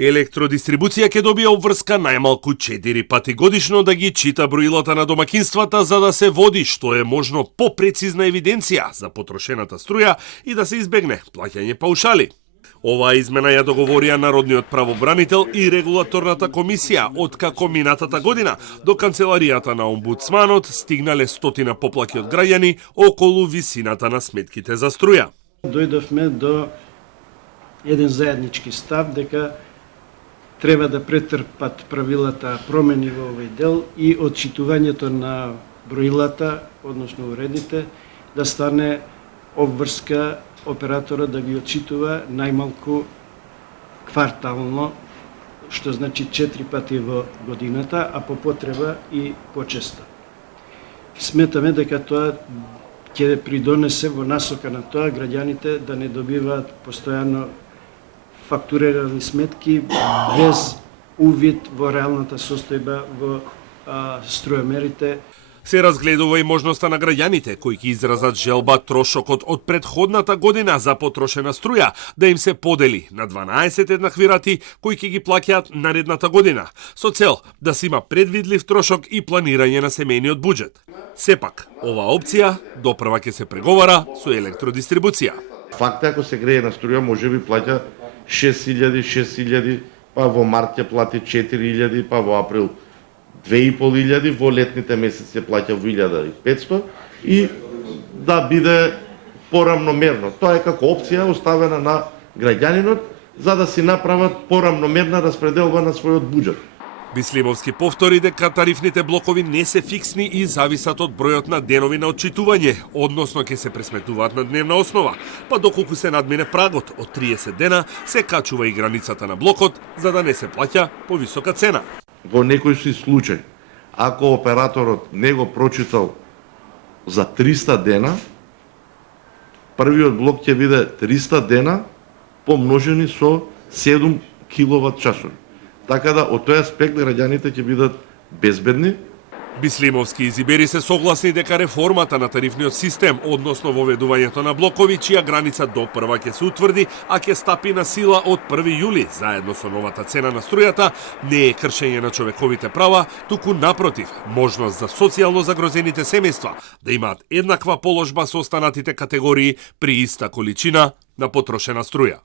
Електродистрибуција ќе добие обврска најмалку 4 пати годишно да ги чита броилата на домакинствата за да се води што е можно попрецизна евиденција за потрошената струја и да се избегне плаќање паушали. Оваа измена ја договорија Народниот правобранител и Регулаторната комисија, откако минатата година до канцеларијата на омбудсманот стигнале стотина поплаки од граѓани околу висината на сметките за струја. Дојдовме до еден заеднички став дека треба да претрпат правилата промени во овој дел и отчитувањето на броилата, односно уредите, да стане обврска оператора да ги отчитува најмалку квартално, што значи 4 пати во годината, а по потреба и почесто. Сметаме дека тоа ќе придонесе во насока на тоа граѓаните да не добиваат постојано фактурирани сметки без увид во реалната состојба во струјамерите. Се разгледува и можноста на граѓаните кои ќе изразат желба трошокот од претходната година за потрошена струја да им се подели на 12 еднакви рати кои ќе ги плаќаат наредната година, со цел да се има предвидлив трошок и планирање на семејниот буџет. Сепак, оваа опција допрва ќе се преговара со електродистрибуција. Факт е ако се грее на струја може би плаќа 6.000, па во март ќе плати 4.000, па во април 2.500, во летните месеци ќе плаќа 1.500 и да биде порамномерно. Тоа е како опција оставена на граѓанинот за да си направат порамномерна распределба на својот буџет. Бислимовски повтори дека тарифните блокови не се фиксни и зависат од бројот на денови на отчитување, односно ќе се пресметуваат на дневна основа, па доколку се надмине прагот од 30 дена, се качува и границата на блокот за да не се плаќа повисока цена. Во некој случај, ако операторот не го прочитал за 300 дена, првиот блок ќе биде 300 дена помножени со 7 киловат часови. Така да, од тој аспект, граѓаните ќе бидат безбедни. Бислимовски и Зибери се согласни дека реформата на тарифниот систем, односно воведувањето на блокови, чија граница до прва ќе се утврди, а ќе стапи на сила од 1 јули, заедно со новата цена на струјата, не е кршење на човековите права, туку напротив, можност за социјално загрозените семејства да имаат еднаква положба со останатите категории при иста количина на потрошена струја.